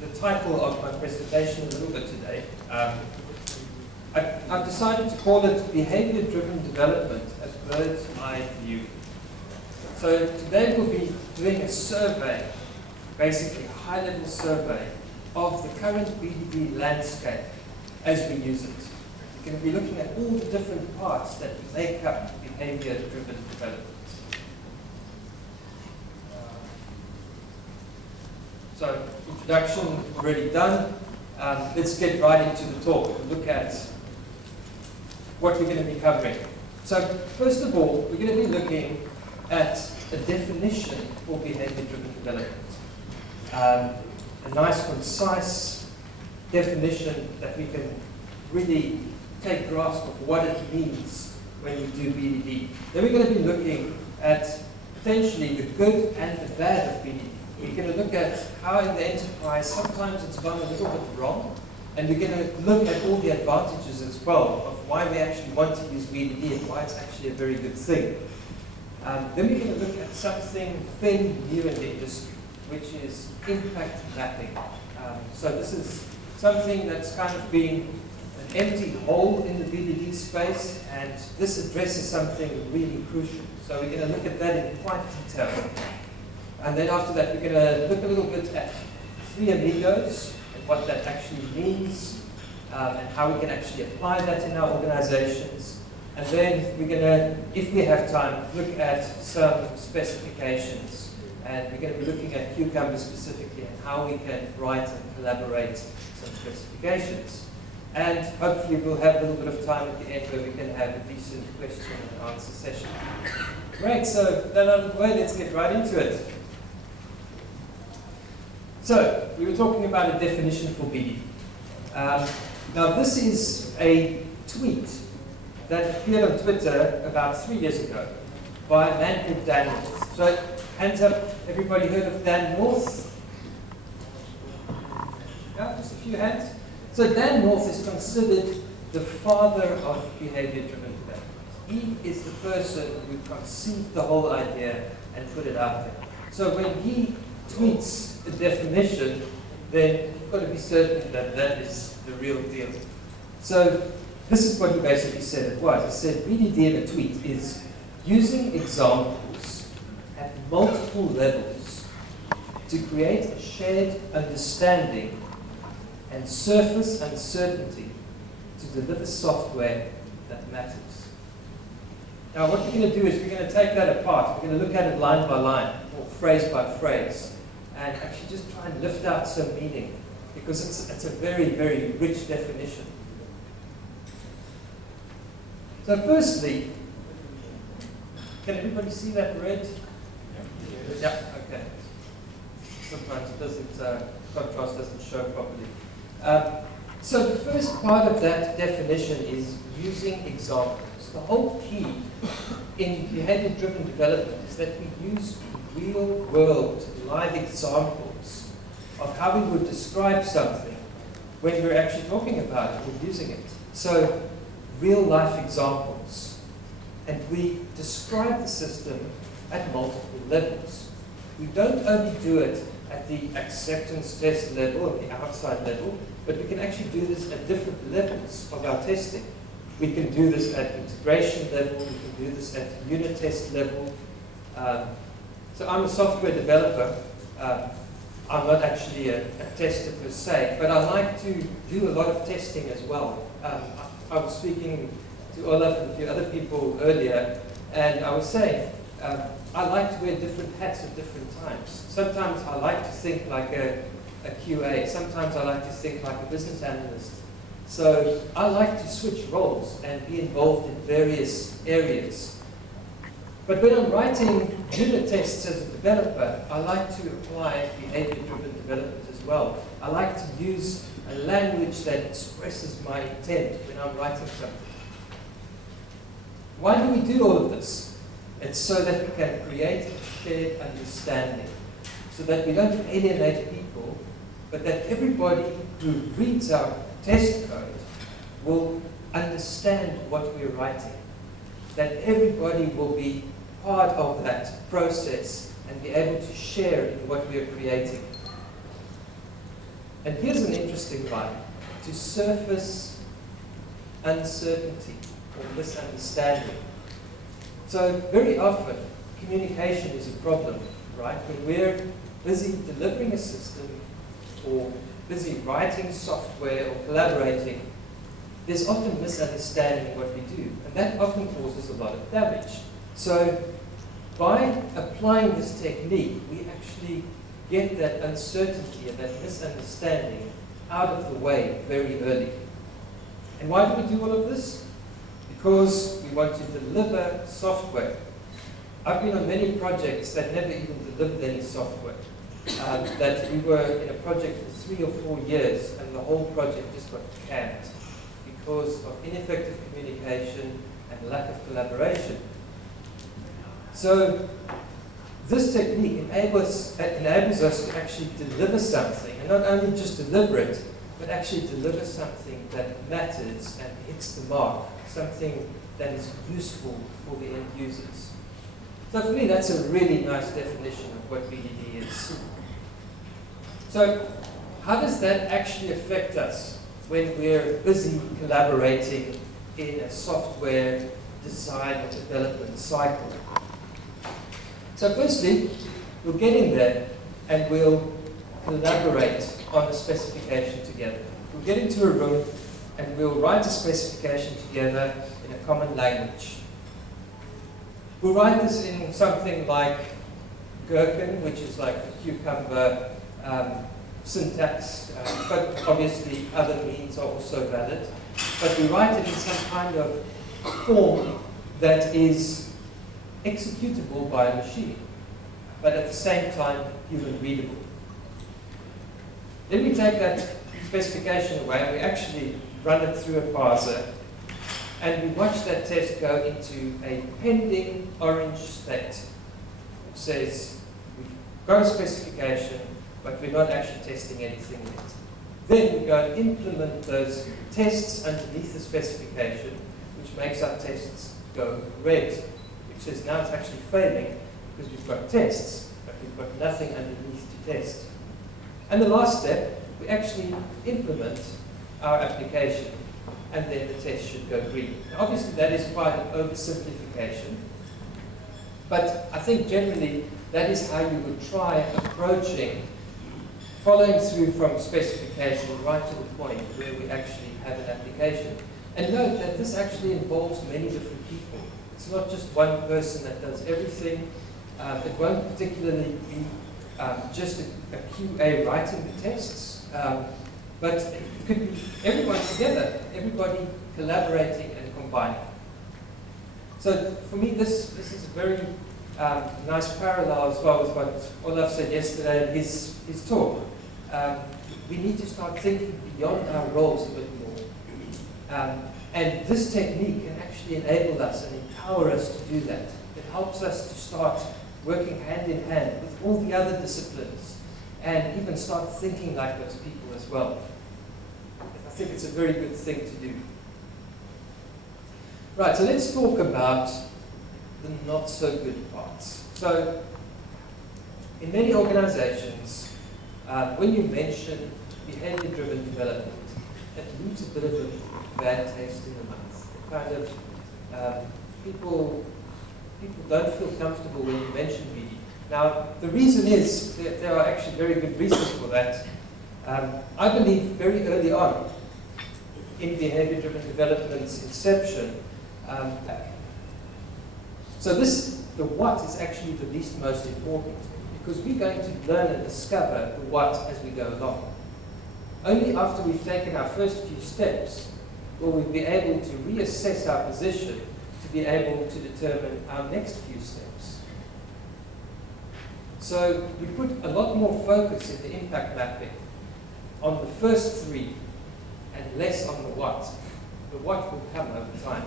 the title of my presentation a little bit today. I've decided to call it Behavior-Driven Development, a Bird's Eye View. So today we'll be doing a survey, basically a high-level survey of the current BDD landscape as we use it. We're going to be looking at all the different parts that make up behavior-driven development. So, introduction already done. Let's get right into the talk and look at what we're going to be covering. So, first of all, we're going to be looking at a definition for behavior-driven development. A nice, concise definition that we can really take grasp of what it means when you do BDD. Then we're going to be looking at potentially the good and the bad of BDD. We're going to look at how in the enterprise sometimes it's gone a little bit wrong, and we're going to look at all the advantages as well of why we actually want to use BDD and why it's actually a very good thing. Then we're going to look at something fairly new in the industry, which is impact mapping. So this is something that's kind of been an empty hole in the BDD space, and this addresses something really crucial. So we're going to look at that in quite detail. And then after that, we're going to look a little bit at three amigos and what that actually means, and how we can actually apply that in our organizations. And then we're going to, if we have time, look at some specifications. And we're going to be looking at Cucumber specifically and how we can write and collaborate some specifications. And hopefully we'll have a little bit of time at the end where we can have a decent question and answer session. Great, so that out of the way, let's get right into it. So, we were talking about a definition for BDD. Now, this is a tweet that appeared on Twitter about 3 years ago by a man called Dan North. So, hands up, everybody heard of Dan North? Yeah, just a few hands. So, Dan North is considered the father of behavior-driven development. He is the person who conceived the whole idea and put it out there. So, when he tweets a definition, then you've got to be certain that that is the real deal. So this is what he basically said it was. He said BDD in a tweet is using examples at multiple levels to create a shared understanding and surface uncertainty to deliver software that matters. Now what we're going to do is we're going to take that apart. We're going to look at it line by line or phrase by phrase, and actually just try and lift out some meaning, because it's a very, very rich definition. So firstly, can everybody see that red? Yeah, okay. Sometimes it doesn't, contrast doesn't show properly. So the first part of that definition is using examples. The whole key in behavior-driven development is that we use real-world live examples of how we would describe something when we're actually talking about it or using it. So, real-life examples. And we describe the system at multiple levels. We don't only do it at the acceptance test level or the outside level, but we can actually do this at different levels of our testing. We can do this at integration level, we can do this at unit test level. So I'm a software developer. I'm not actually a tester per se, but I like to do a lot of testing as well. I was speaking to Olaf and a few other people earlier, and I was saying, I like to wear different hats at different times. Sometimes I like to think like a QA, sometimes I like to think like a business analyst. So I like to switch roles and be involved in various areas. But when I'm writing unit tests as a developer, I like to apply behavior-driven development as well. I like to use a language that expresses my intent when I'm writing something. Why do we do all of this? It's so that we can create a shared understanding, so that we don't alienate people, but that everybody who reads our test code will understand what we're writing, that everybody will be part of that process and be able to share in what we're creating. And here's an interesting line: to surface uncertainty or misunderstanding. So very often, communication is a problem, right? When we're busy delivering a system or busy writing software or collaborating, there's often misunderstanding in what we do, and that often causes a lot of damage. So by applying this technique, we actually get that uncertainty and that misunderstanding out of the way very early. And why do we do all of this? Because we want to deliver software. I've been on many projects that never even delivered any software. That we were in a project for 3 or 4 years, and the whole project just got canned because of ineffective communication and lack of collaboration. So this technique enables us to actually deliver something, and not only just deliver it, but actually deliver something that matters and hits the mark, something that is useful for the end users. So for me, that's a really nice definition of what BDD is. So how does that actually affect us when we're busy collaborating in a software design or development cycle? So firstly, we'll get in there and we'll collaborate on the specification together. We'll get into a room and we'll write a specification together in a common language. We'll write this in something like Gherkin, which is like the cucumber syntax, but obviously other means are also valid. But we write it in some kind of form that is executable by a machine, but at the same time human readable. Then we take that specification away and we actually run it through a parser, and we watch that test go into a pending orange state, which says we've got a specification, but we're not actually testing anything yet. Then we go and implement those tests underneath the specification, which makes our tests go red, which says now it's actually failing because we've got tests, but we've got nothing underneath to test. And the last step, we actually implement our application, and then the test should go green. Now, obviously, that is quite an oversimplification, but I think generally that is how you would try approaching following through from specification right to the point where we actually have an application. And note that this actually involves many different people. It's not just one person that does everything. It won't particularly be just a QA writing the tests, but it could be everyone together, everybody collaborating and combining. So for me, this is a very nice parallel as well with what Olaf said yesterday in his talk. We need to start thinking beyond our roles a bit more. And this technique can actually enable us and empower us to do that. It helps us to start working hand in hand with all the other disciplines and even start thinking like those people as well. I think it's a very good thing to do. Right, so let's talk about the not so good parts. So in many organizations, when you mention behavior-driven development, it leaves a bit of a bad taste in the mouth. Kind of, people don't feel comfortable when you mention BD. Now, the reason is that there are actually very good reasons for that. I believe very early on in behavior-driven development's inception, so the what is actually the least most important, because we're going to learn and discover the what as we go along. Only after we've taken our first few steps will we be able to reassess our position to be able to determine our next few steps. So we put a lot more focus in the impact mapping on the first three and less on the what. The what will come over time.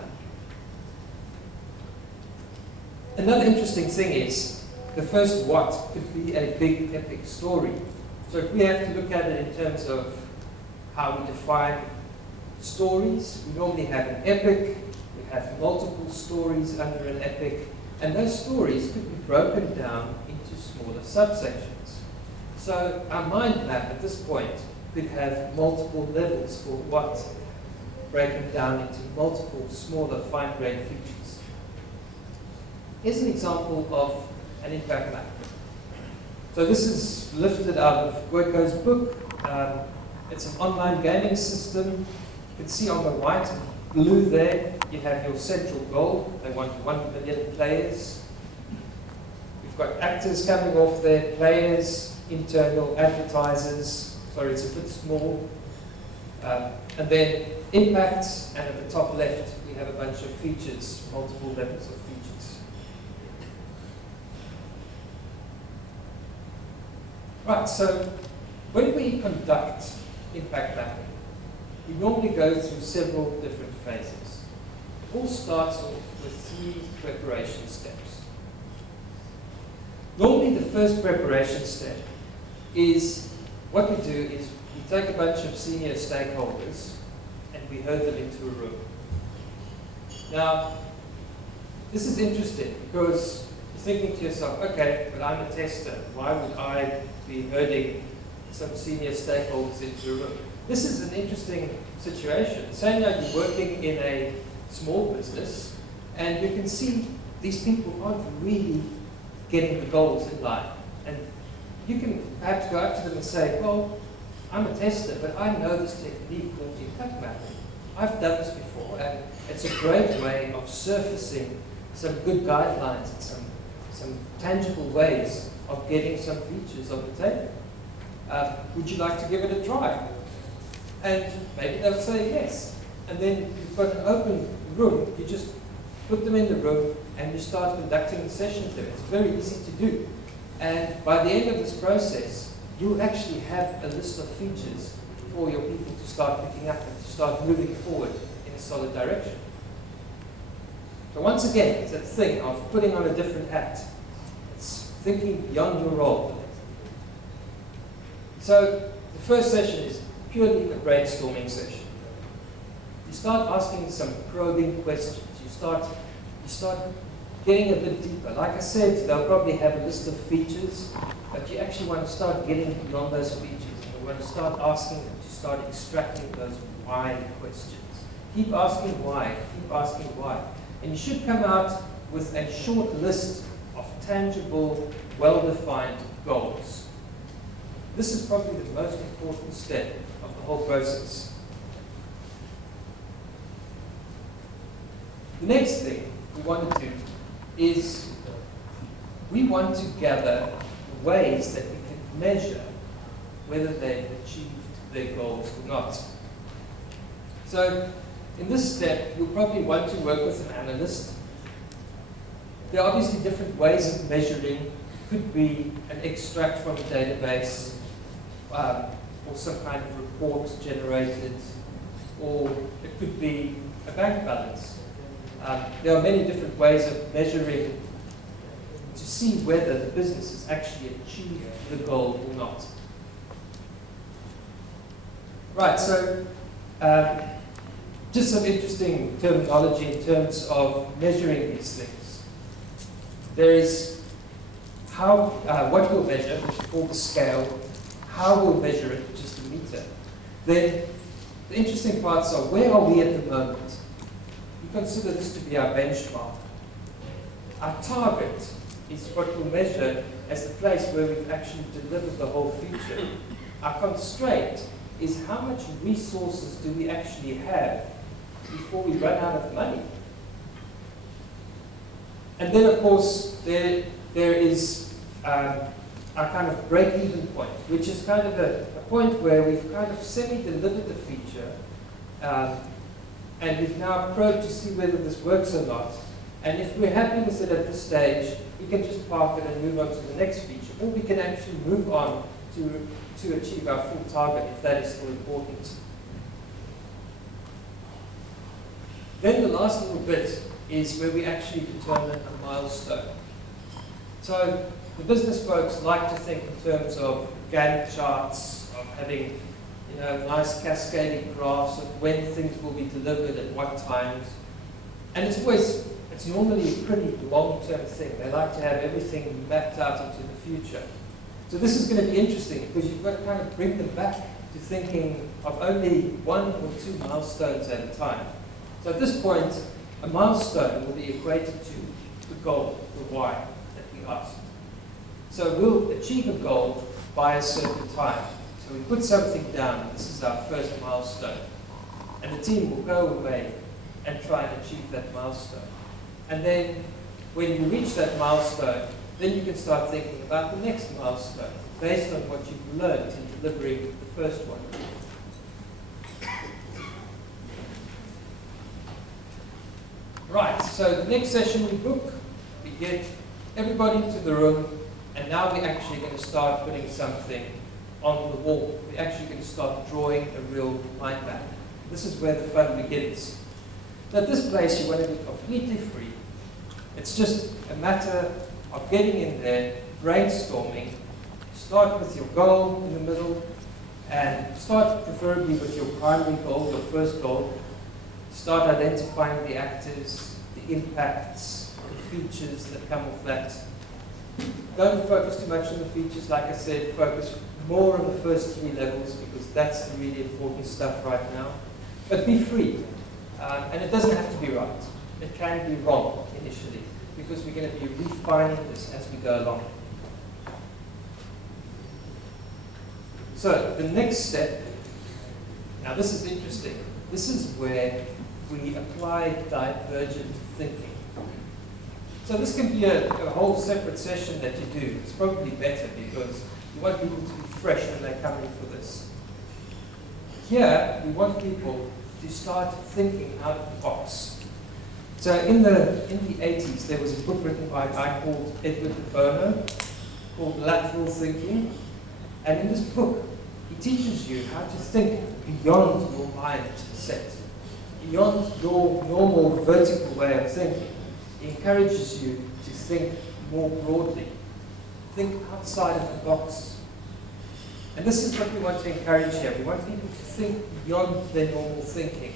Another interesting thing is the first what could be a big epic story. So if we have to look at it in terms of how we define stories, we normally have an epic, we have multiple stories under an epic, and those stories could be broken down into smaller subsections. So our mind map at this point could have multiple levels for what, breaking down into multiple smaller fine-grained features. Here's an example of an impact map. So this is lifted out of Goiko's book. It's an online gaming system. You can see on the right, blue there, you have your central goal. They want 1 million players. You've got actors coming off there, players, internal advertisers. Sorry, it's a bit small. And then impacts, and at the top left, we have a bunch of features, multiple levels of features. Right, so when we conduct impact mapping, we normally go through several different phases. It all starts off with 3 preparation steps. Normally the first preparation step is, what we do is we take a bunch of senior stakeholders and we herd them into a room. Now, this is interesting because you're thinking to yourself, okay, but I'm a tester. Why would I be herding some senior stakeholders into a room? This is an interesting situation. Say now you're working in a small business and you can see these people aren't really getting the goals in line. And you can perhaps go up to them and say, well, I'm a tester, but I know this technique called impact mapping. I've done this before, and it's a great way of surfacing some good guidelines and some tangible ways of getting some features on the table. Would you like to give it a try? And maybe they'll say yes. And then you've got an open room. You just put them in the room and you start conducting sessions there. It's very easy to do. And by the end of this process, you'll actually have a list of features for your people to start picking up and to start moving forward in a solid direction. So once again, it's that thing of putting on a different hat. It's thinking beyond your role. So the first session is purely a brainstorming session. You start asking some probing questions. You start getting a bit deeper. Like I said, they'll probably have a list of features, but you actually want to start getting beyond those features. And you want to start asking them to start extracting those why questions. Keep asking why, keep asking why. And you should come out with a short list of tangible, well-defined goals. This is probably the most important step of the whole process. The next thing we want to do is we want to gather ways that we can measure whether they've achieved their goals or not. So in this step, you'll probably want to work with an analyst. There are obviously different ways of measuring. It could be an extract from a database, or some kind of report generated, or it could be a bank balance. There are many different ways of measuring to see whether the business has actually achieved the goal or not. Right, so just some interesting terminology in terms of measuring these things. There is what we'll measure, which is called the scale, how we'll measure it, which is the meter. Then the interesting parts are, where are we at the moment? We consider this to be our benchmark. Our target is what we'll measure as the place where we've actually delivered the whole feature. Our constraint is how much resources do we actually have before we run out of money. And then, of course, there is our kind of break-even point, which is kind of a point where we've kind of semi-delivered the feature, and we've now probed to see whether this works or not. And if we're happy with it at this stage, we can just park it and move on to the next feature. Or we can actually move on to achieve our full target if that is still important. Then the last little bit is where we actually determine a milestone. So the business folks like to think in terms of Gantt charts, of having nice cascading graphs of when things will be delivered at what times. And it's normally a pretty long-term thing. They like to have everything mapped out into the future. So this is going to be interesting because you've got to kind of bring them back to thinking of only 1 or 2 milestones at a time. So at this point, a milestone will be equated to the goal, the why that we asked. So we'll achieve a goal by a certain time. So we put something down, this is our first milestone. And the team will go away and try and achieve that milestone. And then when you reach that milestone, then you can start thinking about the next milestone based on what you've learned in delivering the first one. Right, so the next session we book, we get everybody into the room, and now we're actually going to start putting something on the wall. We're actually going to start drawing a real mind map. This is where the fun begins. So at this place, you want to be completely free. It's just a matter of getting in there, brainstorming. Start with your goal in the middle, and start preferably with your primary goal, your first goal. Start identifying the actors, the impacts, the features that come with that. Don't focus too much on the features. Like I said, focus more on the first 3 levels because that's the really important stuff right now. But be free. And it doesn't have to be right. It can be wrong initially because we're going to be refining this as we go along. So the next step, now this is interesting. This is where we apply divergent thinking. So this can be a whole separate session that you do. It's probably better because you want people to be fresh when they come in for this. Here, we want people to start thinking out of the box. So in the 80s, there was a book written by a guy called Vermeulen called Lateral Thinking. And in this book, he teaches you how to think beyond your mindset, beyond your normal vertical way of thinking. He encourages you to think more broadly, think outside of the box. And this is what we want to encourage here. We want people to think beyond their normal thinking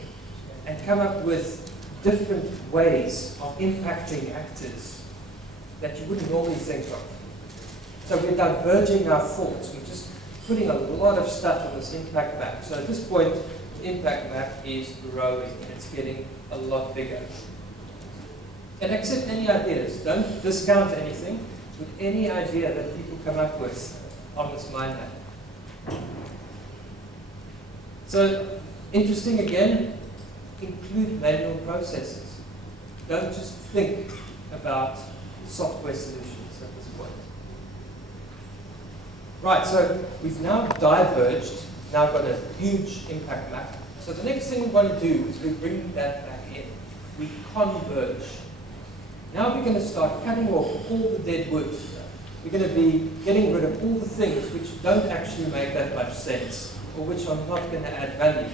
and come up with different ways of impacting actors that you wouldn't normally think of. So we're diverging our thoughts. We're just putting a lot of stuff on this impact map. So at this point, the impact map is growing and it's getting a lot bigger. And accept any ideas. Don't discount anything with any idea that people come up with on this mind map. So, interesting again, include manual processes. Don't just think about software solutions at this point. Right, so we've now diverged, now got a huge impact map. So the next thing we want to do is we bring that back in. We converge. Now we're going to start cutting off all the dead wood. We're going to be getting rid of all the things which don't actually make that much sense or which are not going to add value.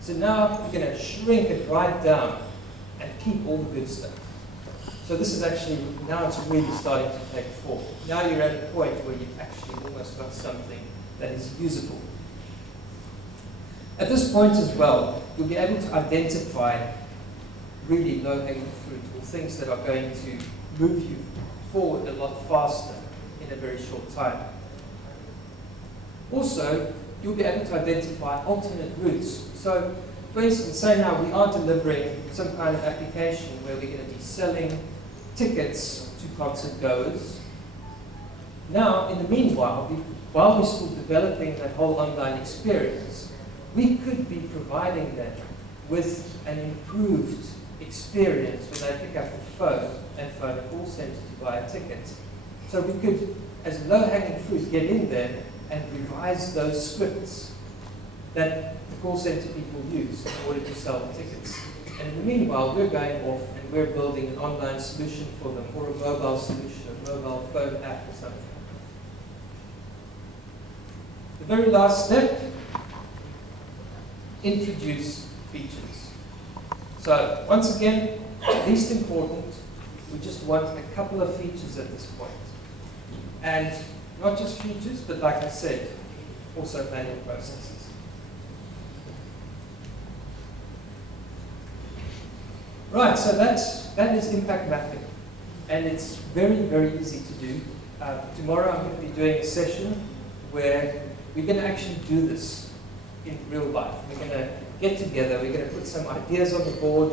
So now we're going to shrink it right down and keep all the good stuff. So this is actually, now it's really starting to take form. Now you're at a point where you've actually almost got something that is usable. At this point as well, you'll be able to identify really low-hanging fruit or things that are going to move you forward a lot faster in a very short time. Also, you'll be able to identify alternate routes. So, for instance, say now we are delivering some kind of application where we're going to be selling tickets to concert goers. Now, in the meanwhile, while we're still developing that whole online experience, we could be providing them with an improved experience when they pick up the phone and phone a call center to buy a ticket. So we could, as low-hanging fruit, get in there and revise those scripts that the call center people use in order to sell the tickets. And in the meanwhile, we're going off and we're building an online solution for them, or a mobile solution, a mobile phone app or something. The very last step, introduce features. So once again, least important, we just want a couple of features at this point. And not just features, but like I said, also manual processes. Right, so that is impact mapping. And it's very, very easy to do. Tomorrow I'm going to be doing a session where we're going to actually do this in real life. We're going to get together, we're going to put some ideas on the board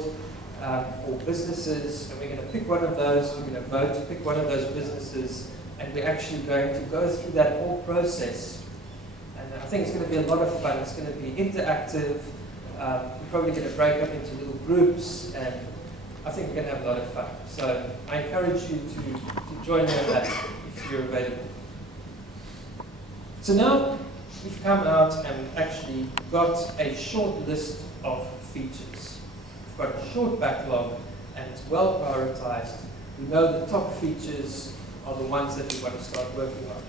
for businesses, and we're going to pick one of those, we're going to vote to pick one of those businesses, and we're actually going to go through that whole process. And I think it's going to be a lot of fun. It's going to be interactive. We're probably going to break up into little groups, and I think we're going to have a lot of fun. So I encourage you to join me on that if you're available. So now we've come out and actually got a short list of features. We've got a short backlog, and it's well prioritized. We know the top features are the ones that we want to start working on.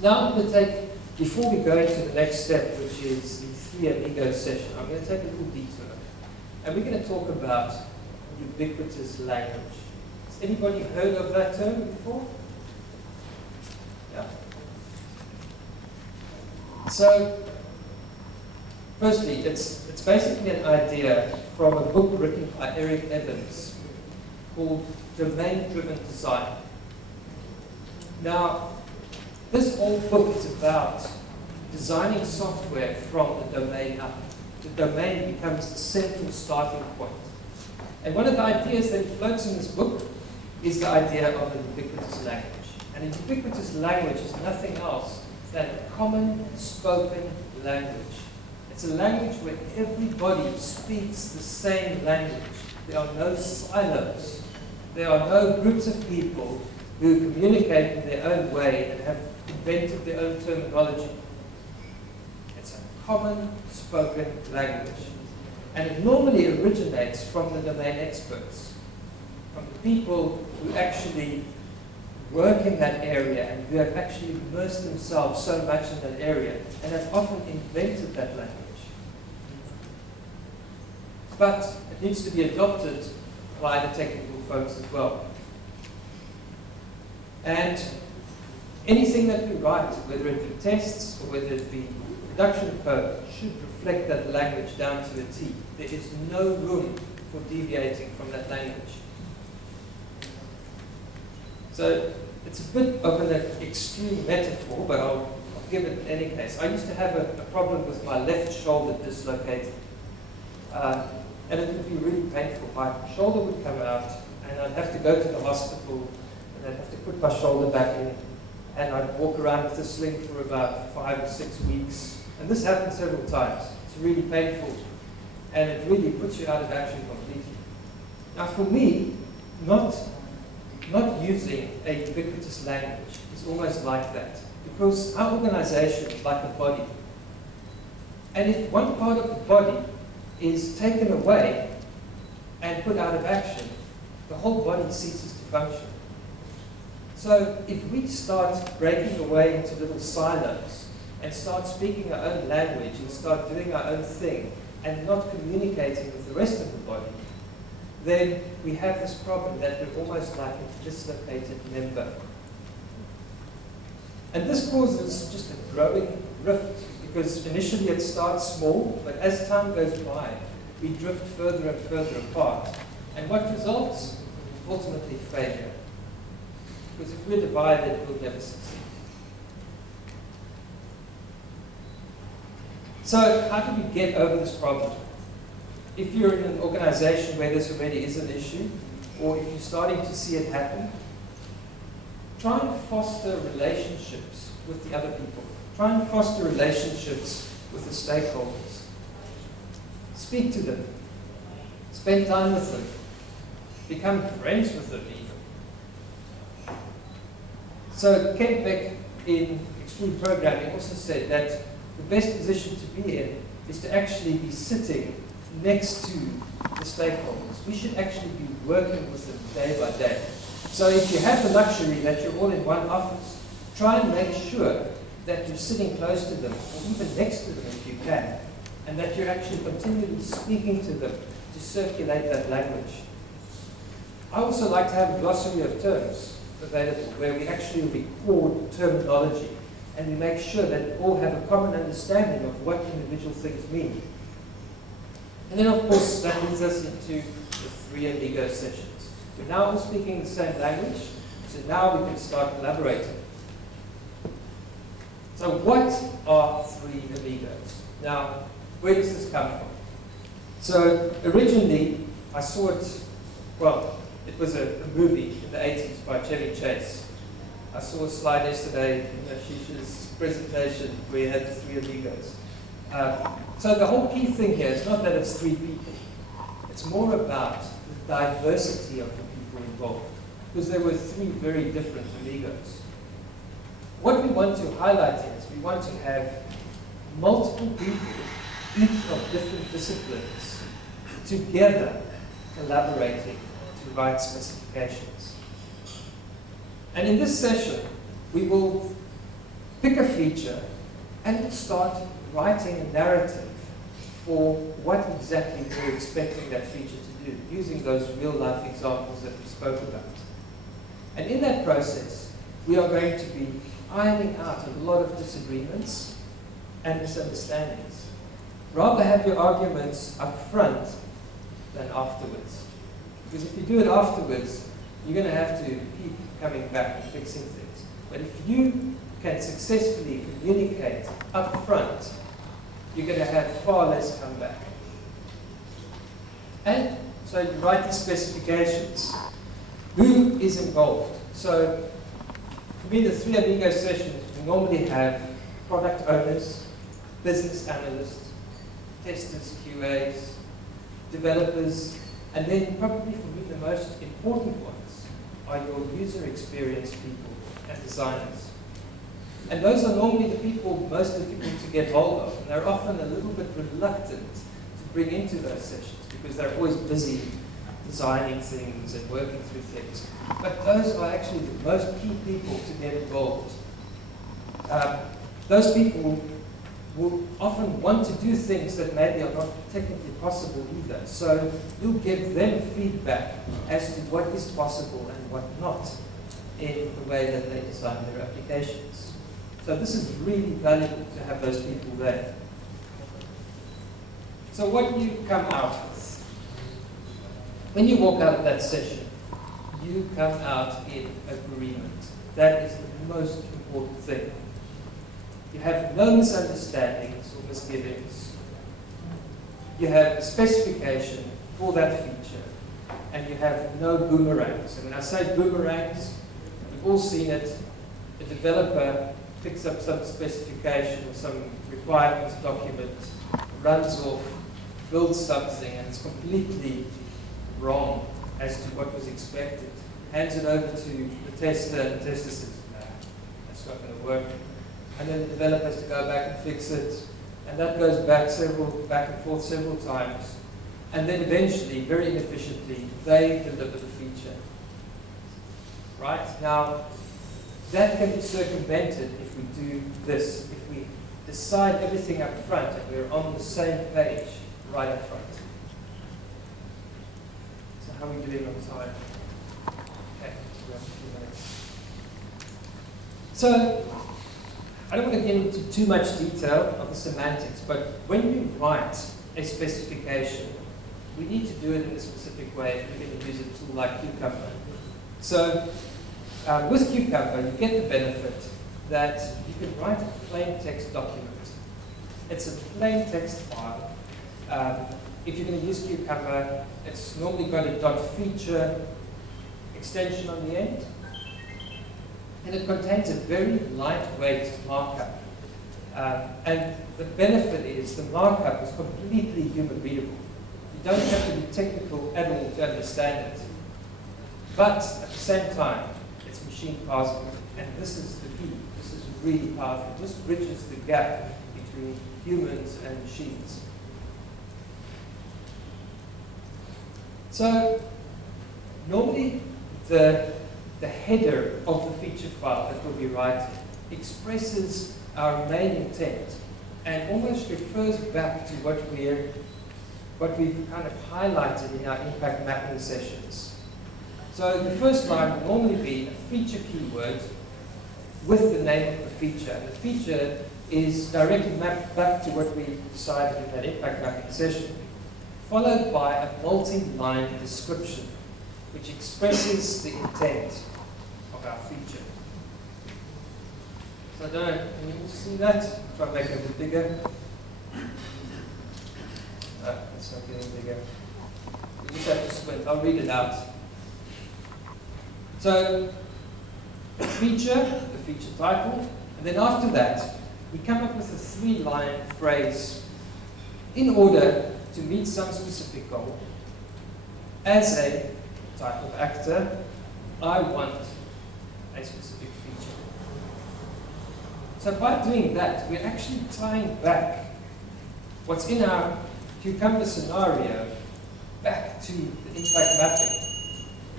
So now I'm going to take, before we go into the next step, which is the 3 Amigo session, I'm going to take a little detour. And we're going to talk about ubiquitous language. Has anybody heard of that term before? Yeah. So, firstly, it's basically an idea from a book written by Eric Evans called Domain-Driven Design. Now, this whole book is about designing software from the domain up. The domain becomes the central starting point. And one of the ideas that floats in this book is the idea of a ubiquitous language. And a ubiquitous language is nothing else than a common spoken language. It's a language where everybody speaks the same language. There are no silos. There are no groups of people who communicate in their own way and have invented their own terminology. It's a common spoken language. And it normally originates from the domain experts, from the people who actually work in that area and who have actually immersed themselves so much in that area and have often invented that language. But it needs to be adopted by the technical folks as well. And anything that we write, whether it be tests or whether it be production code, should reflect that language down to a T. There is no room for deviating from that language. So it's a bit of an extreme metaphor, but I'll give it in any case. I used to have a problem with my left shoulder dislocated. And it would be really painful. My shoulder would come out, and I'd have to go to the hospital, and I'd have to put my shoulder back in, and I'd walk around with a sling for about 5 or 6 weeks. And this happened several times. It's really painful, and it really puts you out of action completely. Now for me, not using a ubiquitous language is almost like that, because our organization is like a body. And if one part of the body is taken away and put out of action, the whole body ceases to function. So if we start breaking away into little silos and start speaking our own language and start doing our own thing and not communicating with the rest of the body, then we have this problem that we're almost like a dislocated member. And this causes just a growing rift, because initially it starts small, but as time goes by, we drift further and further apart. And what results? Ultimately failure. Because if we're divided, we'll never succeed. So how do we get over this problem? If you're in an organization where this already is an issue, or if you're starting to see it happen, try and foster relationships with the other people. Try and foster relationships with the stakeholders. Speak to them. Spend time with them. Become friends with them even. So Ken Beck in Extreme Programming also said that the best position to be in is to actually be sitting next to the stakeholders. We should actually be working with them day by day. So if you have the luxury that you're all in one office, try and make sure that you're sitting close to them, or even next to them if you can, and that you're actually continually speaking to them to circulate that language. I also like to have a glossary of terms available where we actually record terminology and we make sure that we all have a common understanding of what individual things mean. And then of course that leads us into the 3 Amigo sessions. We're now all speaking the same language, so now we can start collaborating. So what are 3 amigos? Now, where does this come from? So originally, I saw it, well, it was a movie in the 80s by Chevy Chase. I saw a slide yesterday in Ashish's presentation where he had the 3 amigos. So the whole key thing here is not that it's 3 people. It's more about the diversity of the people involved, because there were 3 very different amigos. What we want to highlight is we want to have multiple people, each of different disciplines, together collaborating to write specifications. And in this session, we will pick a feature and start writing a narrative for what exactly we're expecting that feature to do, using those real-life examples that we spoke about. And in that process, we are going to be ironing out a lot of disagreements and misunderstandings. Rather have your arguments up front than afterwards. Because if you do it afterwards, you're going to have to keep coming back and fixing things. But if you can successfully communicate up front, you're going to have far less comeback. And so you write the specifications. Who is involved? So for me, the 3 Amigo sessions, we normally have product owners, business analysts, testers, QAs, developers, and then probably for me the most important ones are your user experience people and designers. And those are normally the people most difficult to get hold of, and they're often a little bit reluctant to bring into those sessions because they're always busy designing things and working through things. But those are actually the most key people to get involved. Those people will often want to do things that maybe are not technically possible either. So you'll give them feedback as to what is possible and what not in the way that they design their applications. So this is really valuable to have those people there. So what do you come out with? When you walk out of that session, you come out in agreement. That is the most important thing. You have no misunderstandings or misgivings. You have a specification for that feature, and you have no boomerangs. And when I say boomerangs, we've all seen it. A developer picks up some specification or some requirements document, runs off, builds something, and it's completely wrong as to what was expected. Hands it over to the tester, and the tester says, no, that's not going to work. And then the developer has to go back and fix it. And that goes back and forth several times. And then eventually, very inefficiently, they deliver the feature. Right? Now, that can be circumvented if we do this, if we decide everything up front and we're on the same page right up front. So how are we doing on time? Okay, so we have a few minutes. So, I don't want to get into too much detail of the semantics, but when you write a specification, we need to do it in a specific way if we're going to use a tool like Cucumber. So, with Cucumber, you get the benefit that you can write a plain text document. It's a plain text file. If you're going to use Cucumber, it's normally got a .feature extension on the end. And it contains a very lightweight markup. And the benefit is the markup is completely human readable. You don't have to be technical at all to understand it. But at the same time, it's machine parsable. And this is the key. This is really powerful. This bridges the gap between humans and machines. So normally the header of the feature file that we'll be writing expresses our main intent and almost refers back to what we've kind of highlighted in our impact mapping sessions. So the first line will normally be a feature keyword with the name of the feature. And the feature is directly mapped back to what we decided in that impact mapping session, followed by a multi-line description which expresses the intent of our feature. So I don't know, can you all see that? Try and make it a bit bigger. No, it's not getting bigger. You just have to squint. I'll read it out. So, the feature title, and then after that, we come up with a 3-line phrase in order to meet some specific goal. As a type of actor, I want a specific feature. So by doing that, we're actually tying back what's in our cucumber scenario back to the impact mapping.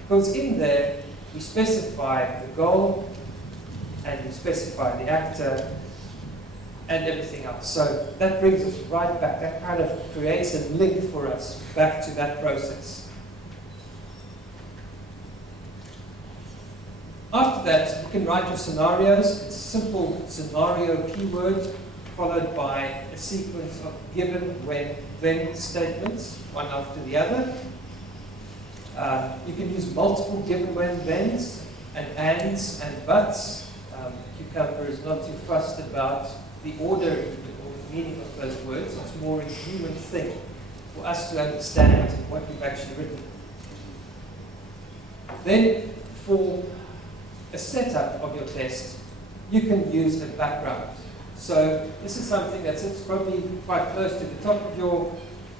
Because in there, we specify the goal, and we specify the actor, and everything else. So that brings us right back. That kind of creates a link for us back to that process. After that, you can write your scenarios. It's a simple scenario keyword followed by a sequence of given, when, then statements, one after the other. You can use multiple given, when, thens, and ands, and buts. Cucumber is not too fussed about the order or the meaning of those words. It's more a human thing for us to understand what we've actually written. Then, for a setup of your test, you can use a background. So this is something that sits probably quite close to the top of your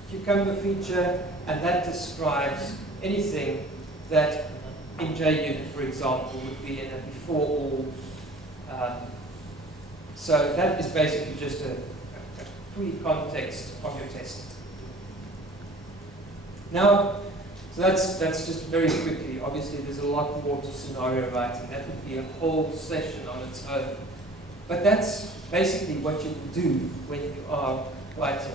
cucumber feature, and that describes anything that in JUnit, for example, would be in a before all. So that is basically just a pre-context of your test. Now, so that's just very quickly. Obviously, there's a lot more to scenario writing. That would be a whole session on its own. But that's basically what you do when you are writing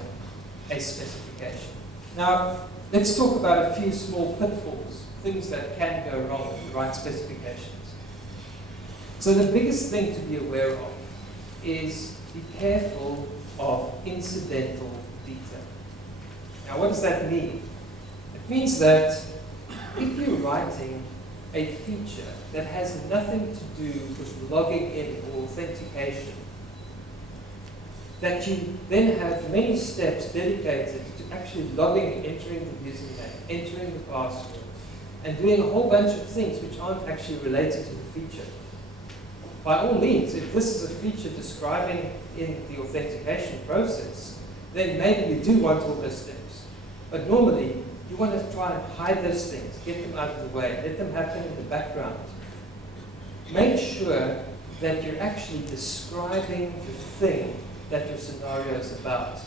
a specification. Now, let's talk about a few small pitfalls, things that can go wrong when you write specifications. So the biggest thing to be aware of is be careful of incidental detail. Now, what does that mean? It means that if you're writing a feature that has nothing to do with logging in or authentication, that you then have many steps dedicated to actually logging, entering the username, entering the password, and doing a whole bunch of things which aren't actually related to the feature. By all means, if this is a feature describing in the authentication process, then maybe you do want all those steps. But normally, you want to try and hide those things, get them out of the way, let them happen in the background. Make sure that you're actually describing the thing that your scenario is about.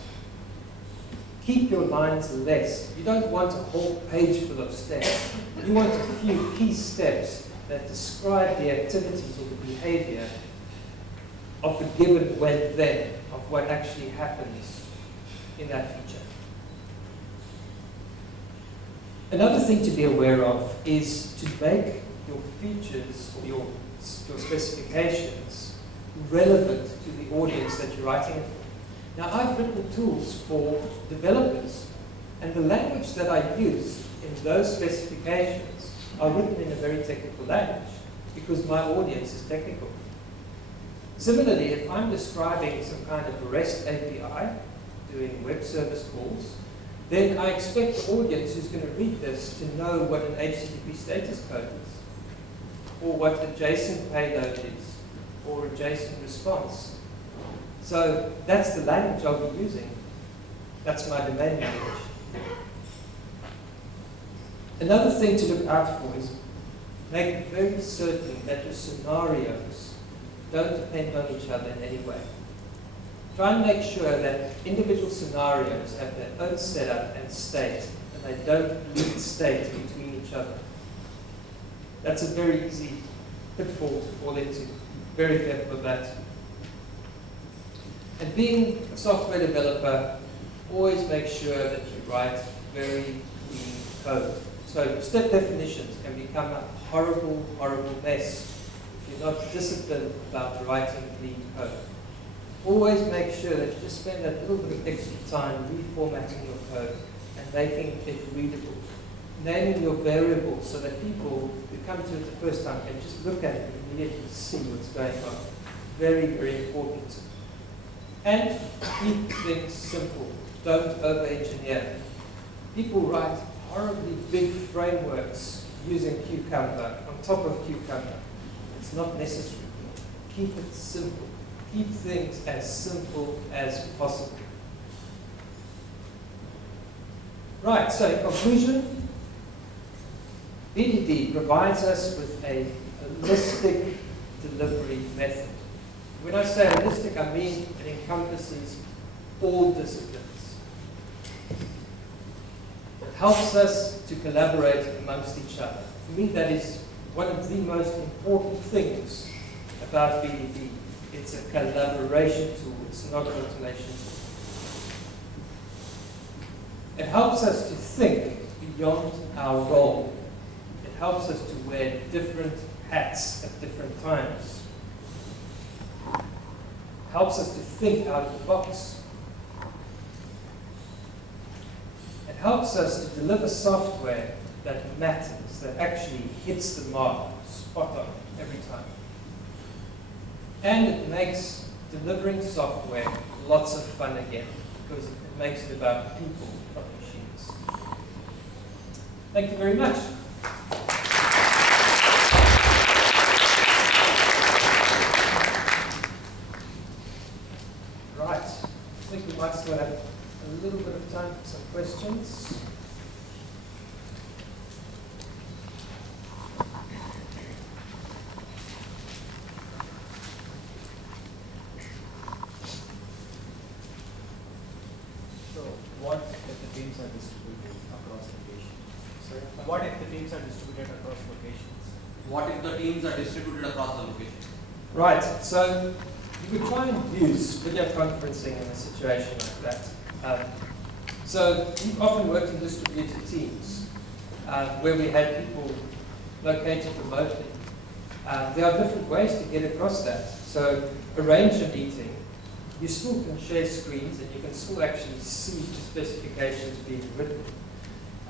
Keep your lines less. You don't want a whole page full of steps. You want a few key steps that describe the activities or the behavior of the given, when, then, of what actually happens in that feature. Another thing to be aware of is to make your features or your specifications relevant to the audience that you're writing it for. Now, I've written tools for developers, and the language that I use in those specifications are written in a very technical language because my audience is technical. Similarly, if I'm describing some kind of a REST API, doing web service calls, then I expect the audience who's going to read this to know what an HTTP status code is, or what a JSON payload is, or a JSON response. So that's the language I'll be using. That's my domain language. Another thing to look out for is make very certain that your scenarios don't depend on each other in any way. Try and make sure that individual scenarios have their own setup and state, and they don't lead state between each other. That's a very easy pitfall to fall into. Very careful of that. And being a software developer, always make sure that you write very clean code. So step definitions can become a horrible, horrible mess if you're not disciplined about writing clean code. Always make sure that you just spend that little bit of extra time reformatting your code and making it readable. Naming your variables so that people who come to it the first time can just look at it and immediately see what's going on. very, very important. And keep things simple. Don't over-engineer. People write horribly big frameworks using Cucumber on top of Cucumber. It's not necessary. Keep it simple. Keep things as simple as possible. Right, so in conclusion, BDD provides us with a holistic delivery method. When I say holistic, I mean it encompasses all disciplines. It helps us to collaborate amongst each other. For me, that is one of the most important things about BDD. It's a collaboration tool, it's not an automation tool. It helps us to think beyond our role. It helps us to wear different hats at different times. Helps us to think out of the box. It helps us to deliver software that matters, that actually hits the mark, spot on, every time. And it makes delivering software lots of fun again, because it makes it about people, not machines. Thank you very much. Right, I think we might still have a little bit of time for some questions. So, what if the teams are distributed across locations? Sorry? What if the teams are distributed across locations? What if the teams are distributed across the location? Right, so you could try and use video conferencing in a situation like that. So we've often worked in distributed teams where we had people located remotely. There are different ways to get across that. So arrange a meeting. You still can share screens and you can still actually see the specifications being written.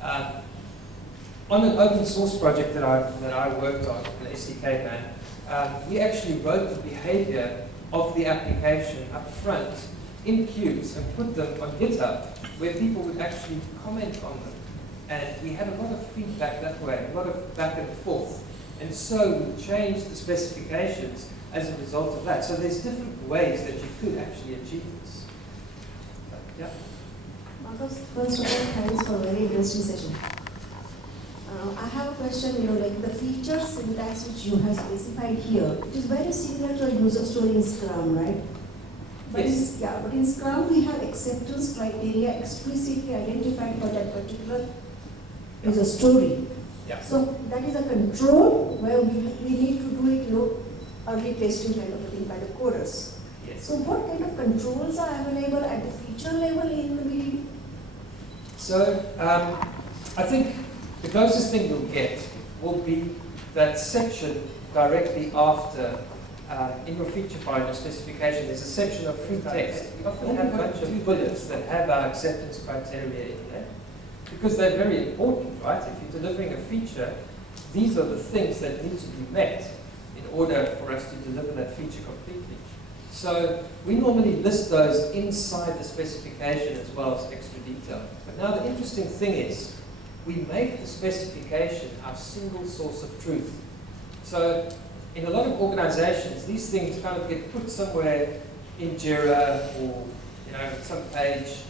On an open source project that I worked on, an SDK man, we actually wrote the behavior of the application up front in queues and put them on GitHub where people would actually comment on them. And we had a lot of feedback that way, a lot of back and forth. And so we changed the specifications as a result of that. So there's different ways that you could actually achieve this. Yeah? Marcus, first of all, thanks for a very interesting session. I have a question, like the feature syntax which you have specified here, it is very similar to a user story in Scrum, right? But Yes. but in Scrum we have acceptance criteria explicitly identified for that particular user story. Yeah. So that is a control where we need to do it, early testing kind of a thing by the coders. Yes. So what kind of controls are available at the feature level in the BDD? So I think the closest thing you'll get will be that section directly after, in your feature file, your specification, there's a section of free text. We often have a bunch of bullets that have our acceptance criteria in there, because they're very important, right? If you're delivering a feature, these are the things that need to be met in order for us to deliver that feature completely. So we normally list those inside the specification as well as extra detail. But now the interesting thing is, we make the specification our single source of truth. So in a lot of organizations, these things kind of get put somewhere in Jira or some page,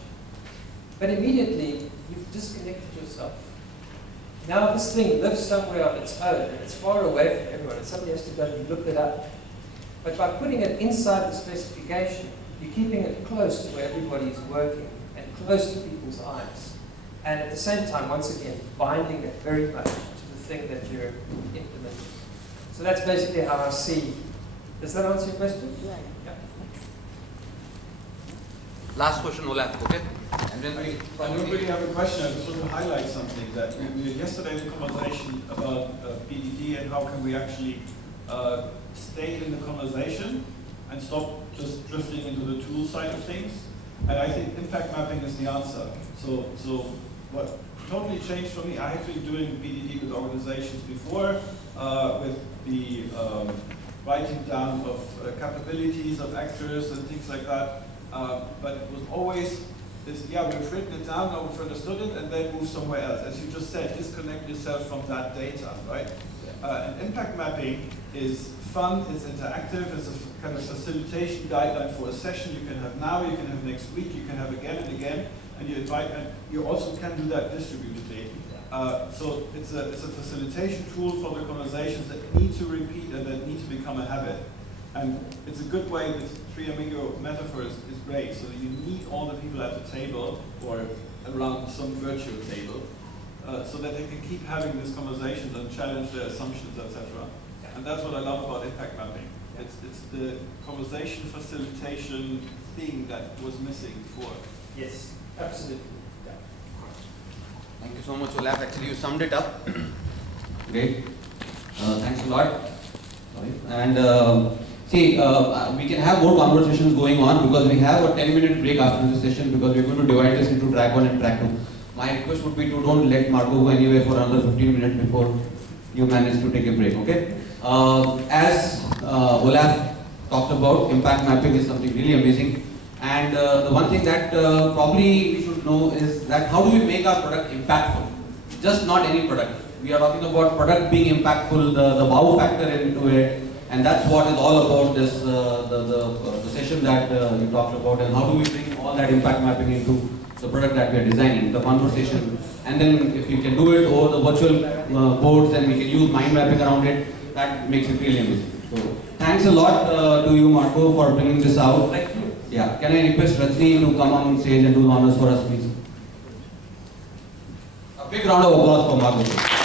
but immediately you've disconnected yourself. Now this thing lives somewhere on its own and it's far away from everyone and somebody has to go and look it up. But by putting it inside the specification, you're keeping it close to where everybody is working and close to people's eyes. And at the same time, once again, binding it very much to the thing that you're implementing. So that's basically how I see. Does that answer your question? Yeah. Last question, Olaf, okay? And then we I don't really have a question. I just want to highlight something that we had yesterday in the conversation about BDD and how can we actually stay in the conversation and stop just drifting into the tool side of things. And I think impact mapping is the answer. So what totally changed for me, I had been doing BDD with organizations before, with the writing down of capabilities of actors and things like that. But it was always this, yeah, we've written it down, now we've understood it, and then move somewhere else. As you just said, disconnect yourself from that data, right? And impact mapping is fun, it's interactive, it's a kind of facilitation guideline for a session you can have now, you can have next week, you can have again and again, and you invite, and you also can do that distributedly. So it's a facilitation tool for the conversations that need to repeat and that need to become a habit. And it's a good way, this Three Amigo metaphor is great, so you need all the people at the table or around some virtual table so that they can keep having these conversations and challenge their assumptions, etc. And that's what I love about impact mapping. It's the conversation facilitation thing that was missing before. Yes, absolutely. Yeah. Thank you so much, Olaf. Actually, you summed it up. Great. Thanks a lot. Sorry. And see, we can have more conversations going on because we have a 10-minute break after this session because we're going to divide this into track 1 and track 2. My request would be to don't let Marco go anywhere for another 15 minutes before you manage to take a break, okay? As Olaf talked about, impact mapping is something really amazing. And the one thing that probably we should know is that how do we make our product impactful? Just not any product. We are talking about product being impactful, the wow factor into it, and that's what is all about this the session that you talked about, and how do we bring all that impact mapping into the product that we are designing, the conversation, and then if you can do it over the virtual boards, and we can use mind mapping around it, that makes it really amazing. So thanks a lot to you, Marco, for bringing this out. Thank you. Yeah, can I request Rajni to come on stage and do the honors for us, please? A big round of applause for Marco.